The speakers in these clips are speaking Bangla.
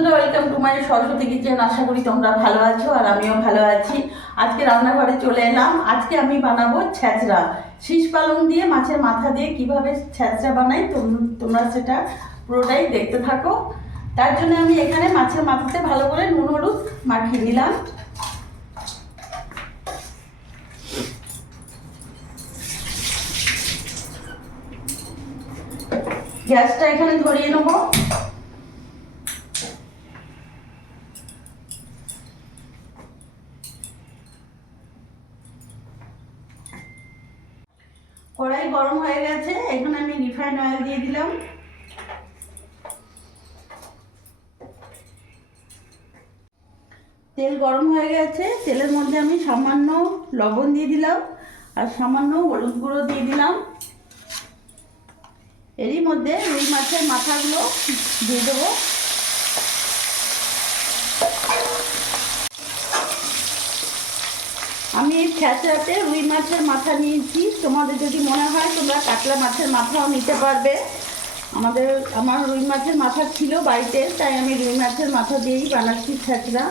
বন্ধুরা, welcome to my Saraswati kitchen. আশা করি তোমরা ভালো আছো আর আমিও ভালো আছি। আজকে রান্নাঘরে চলে এলাম। আজকে আমি বানাবো ছ্যাঁচড়া। শীষ পালং দিয়ে মাছের মাথা দিয়ে কিভাবে ছ্যাঁচড়া বানাই তোমরা সেটা পুরোটাই দেখতে থাকো। তার জন্য আমি এখানে মাছের মাথাতে ভালো করে নুন হলুদ মাখিয়ে নিলাম। গ্যাসটা এখানে ধরিয়ে নেবো। কড়াই গরম হয়ে গেছে, এখানে আমি রিফাইন্ড অয়েল দিয়ে দিলাম। তেল গরম হয়ে গেছে, তেলের মধ্যে আমি সামান্য লবণ দিয়ে দিলাম আর সামান্য হলুদ গুঁড়ো দিয়ে দিলাম। এরই মধ্যে রুই মাছের মাথাগুলো দিয়ে দেবো। আমি এই ছ্যাঁচড়াতে রুই মাছের মাথা নিয়েছি। তোমাদের যদি মনে হয় তোমরা কাতলা মাছের মাথাও নিতে পারবে। আমার রুই মাছের মাথা ছিল বাড়িতে, তাই আমি রুই মাছের মাথা দিয়েই বানাচ্ছি ছ্যাঁচড়া।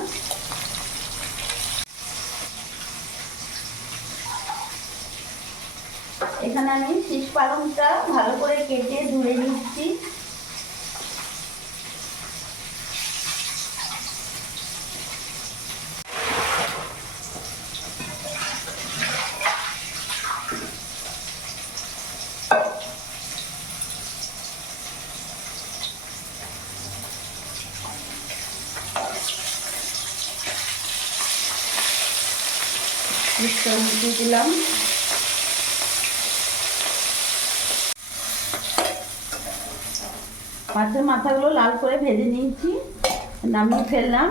এখানে আমি শীষ পালংটা ভালো করে কেটে ধুয়ে নিচ্ছি। দিয়ে দিলাম। মাছের মাথাগুলো লাল করে ভেজে নিয়েছি, নামিয়ে ফেললাম।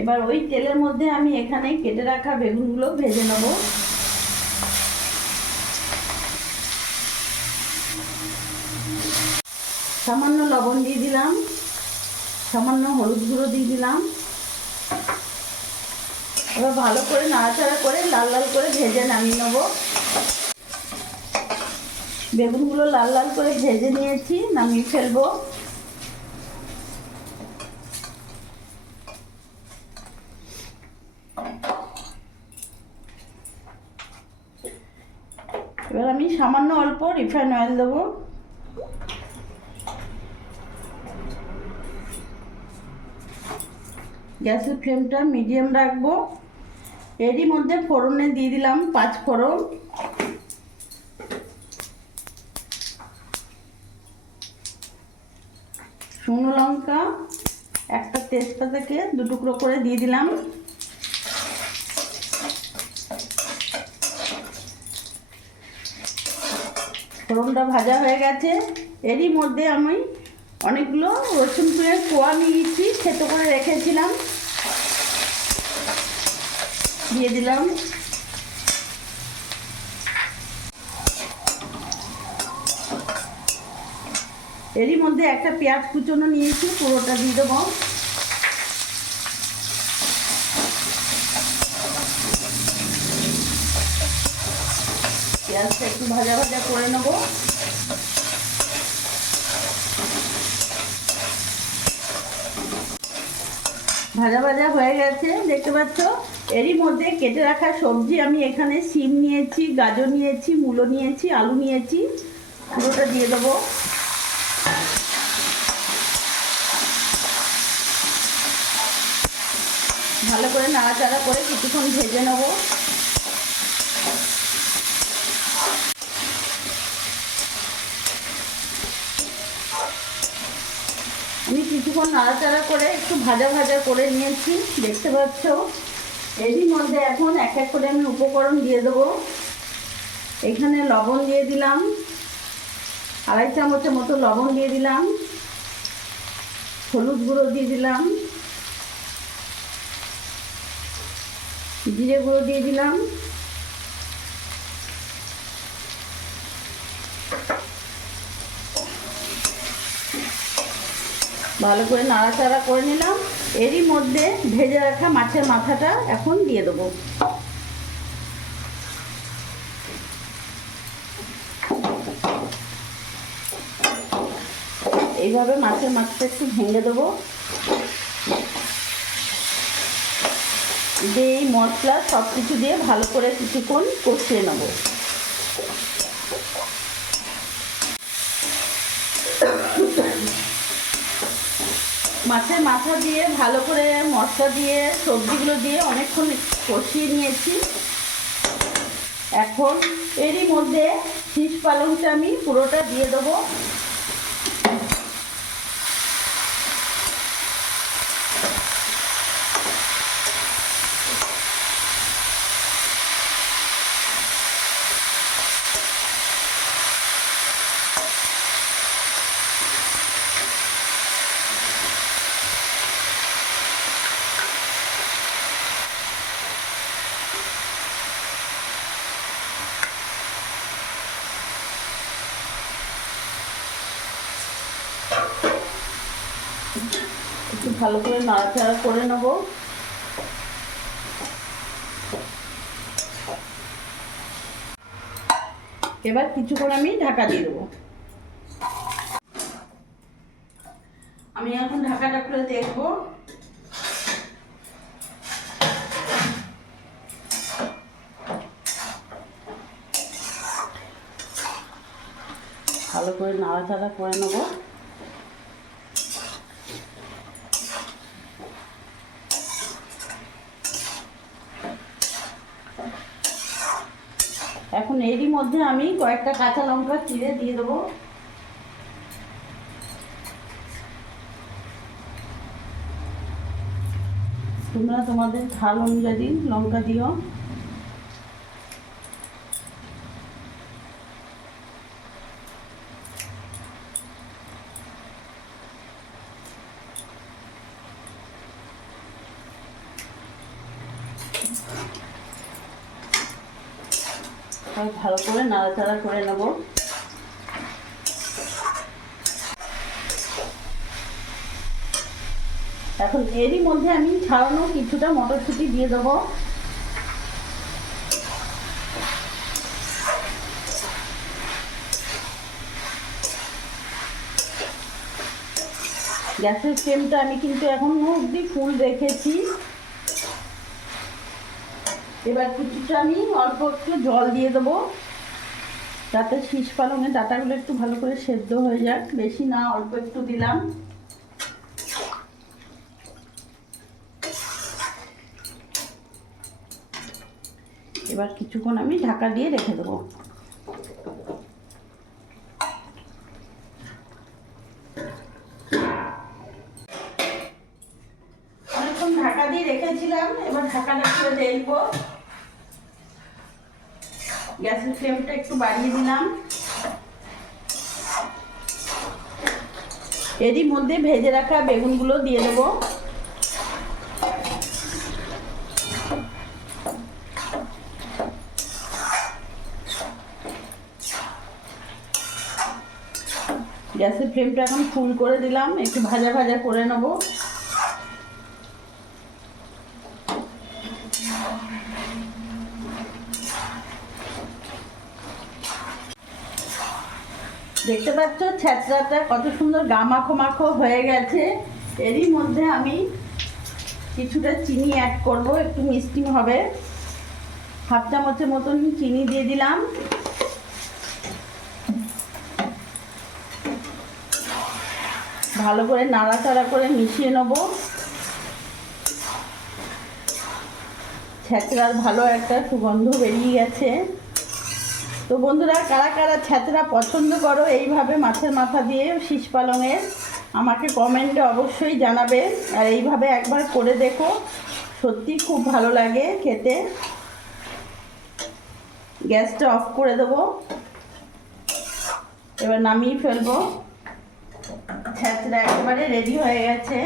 এবার ওই তেলের মধ্যে আমি এখানে কেটে রাখা বেগুনগুলো ভেজে নেব। সামান্য লবণ দিয়ে দিলাম, সামান্য হলুদ গুঁড়ো দিয়ে দিলাম। এবার ভালো করে নাড়াচাড়া করে লাল লাল করে ভেজে নামিয়ে নেব। বেগুনগুলো লাল লাল করে ভেজে নিয়েছি, নামিয়ে ফেলবো। এবার আমি সামান্য অল্প রিফাইন্ড অয়েল দেবো। গ্যাসের ফ্লেমটা মিডিয়াম রাখবো। এরই মধ্যে ফোড়নে দিয়ে দিলাম 5 ফোড়ন, শুকনো লঙ্কা, একটা তেজপাতাকে 2 টুকরো করে দিয়ে দিলাম। ফোড়নটা ভাজা হয়ে গেছে। এরই মধ্যে আমি অনেকগুলো রসুন পেঁয়াজ কোয়া নিয়েছি, থেতো করে রেখেছিলাম, দিয়ে দিলাম। এরই মধ্যে একটা পেঁয়াজ কুচনো নিয়েছি, পুরোটা দিয়ে দেবো। পেঁয়াজটা একটু ভাজা ভাজা করে নেব। ভাজা ভাজা হয়ে গেছে, দেখতে পাচ্ছ। এরই মধ্যে কেটে রাখা সবজি আমি এখানে সিম নিয়েছি, গাজর নিয়েছি, মূলো নিয়েছি, আলু নিয়েছি, পুরোটা দিয়ে দেবো। ভালো করে নাড়াচাড়া করে কিছুক্ষণ ভেজে নেব। আমি কিছুক্ষণ নাড়াচাড়া করে একটু ভাজা ভাজা করে নিয়েছি, দেখতে পাচ্ছ। এরই মধ্যে এখন এক এক করে আমি উপকরণ দিয়ে দেবো। এখানে লবণ দিয়ে দিলাম, 2.5 চামচের মতো লবণ দিয়ে দিলাম। হলুদ গুঁড়ো দিয়ে দিলাম, জিরে গুঁড়ো দিয়ে দিলাম, ভালো করে নাড়াচাড়া করে নিলাম। এরই মধ্যে ভেজে রাখা মাছের মাথাটা এখন দিয়ে দেবো। এইভাবে মাছের মাথাটা একটু ভেঙে দেবো, দিয়ে এই মশলা সব কিছু দিয়ে ভালো করে কিছুক্ষণ কষিয়ে নেব। মাছের মাথা দিয়ে ভালো করে মশলা দিয়ে সবজিগুলো দিয়ে অনেকক্ষণ কষিয়ে নিয়েছি। এখন এরই মধ্যে শীষ পালংটা আমি পুরোটা দিয়ে দেবো। একটু ভালো করে নাড়াচাড়া করে নেব। এবার কিছুক্ষণ আমি ঢাকা দিয়ে দেবো। আমি এখন ঢাকাটা খুলে দেখবো। ভালো করে নাড়াচাড়া করে নেব। এখন এরই মধ্যে আমি কয়েকটা কাঁচা লঙ্কা চিড়ে দিয়ে দেবো। তোমরা তোমাদের ঝাল অনুযায়ী লঙ্কা দিও। ভালো করে নাড়াচাড়া করে নেব। এখন এরই মধ্যে আমি ছাড়ানো কিছুটা মটরশুঁটি দিয়ে দেবো। গ্যাসের ফ্লেমটা আমি কিন্তু এখনো অবধি ফুল রেখেছি। এবার কিছুটা আমি অল্প একটু জল দিয়ে দেবো, যাতে শীষ পালংয়ের ডাঁটাগুলো একটু ভালো করে সেদ্ধ হয়ে যাক। বেশি না, অল্প একটু দিলাম। এবার কিছুক্ষণ আমি ঢাকা দিয়ে রেখে দেবো। অনেকক্ষণ ঢাকা দিয়ে রেখেছিলাম, এবার ঢাকাটা খুলে দেখবো। গ্যাসের ফ্লেমটা একটু বাড়িয়ে দিলাম। এরই মধ্যে ভেজে রাখা বেগুনগুলো দিয়ে দেবো। গ্যাসের ফ্লেমটা এখন ফুল করে দিলাম, একটু ভাজা ভাজা করে নেব। দেখতে পাচ্ছ ছ্যাঁচড়াটা কত সুন্দর গা মাখো মাখো হয়ে গেছে। এরই মধ্যে আমি কিছুটা চিনি অ্যাড করব, একটু মিষ্টি হবে। হাফ চামচের মতন চিনি দিয়ে দিলাম। ভালো করে নাড়াচাড়া করে মিশিয়ে নেব। ছ্যাঁচড়ার ভালো একটা সুগন্ধ বেরিয়ে গেছে। তো বন্ধুরা, কারা কারা ছ্যাঁচড়া পছন্দ করো এইভাবে মাছের মাথা দিয়ে শীষ পালংয়ের, আমাকে কমেন্টে অবশ্যই জানাবে। আর এইভাবে একবার করে দেখো, সত্যি খুব ভালো লাগে খেতে। গ্যাসটা অফ করে দেবো। এবার নামিয়ে ফেলবো। ছ্যাঁচড়া একেবারে রেডি হয়ে গেছে।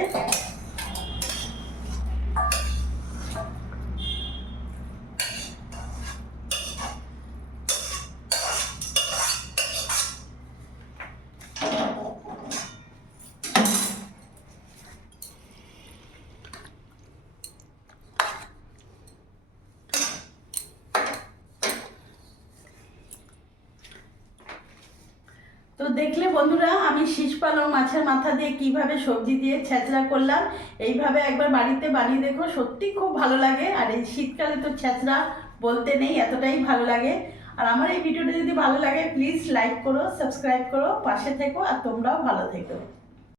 তো দেখলে বন্ধুরা, আমি শীষ পালং মাছের মাথা দিয়ে কিভাবে সবজি দিয়ে ছেঁচড়া করলাম। এইভাবে একবার বাড়িতে বানিয়ে দেখো, সত্যি খুব ভালো লাগে। আর এই শীতকালে তো ছেঁচড়া বলতে নেই, এতটাই ভালো লাগে। আর আমার এই ভিডিওটা যদি ভালো লাগে প্লিজ লাইক করো, সাবস্ক্রাইব করো, পাশে থেকো, আর তোমরাও ভালো থেকো।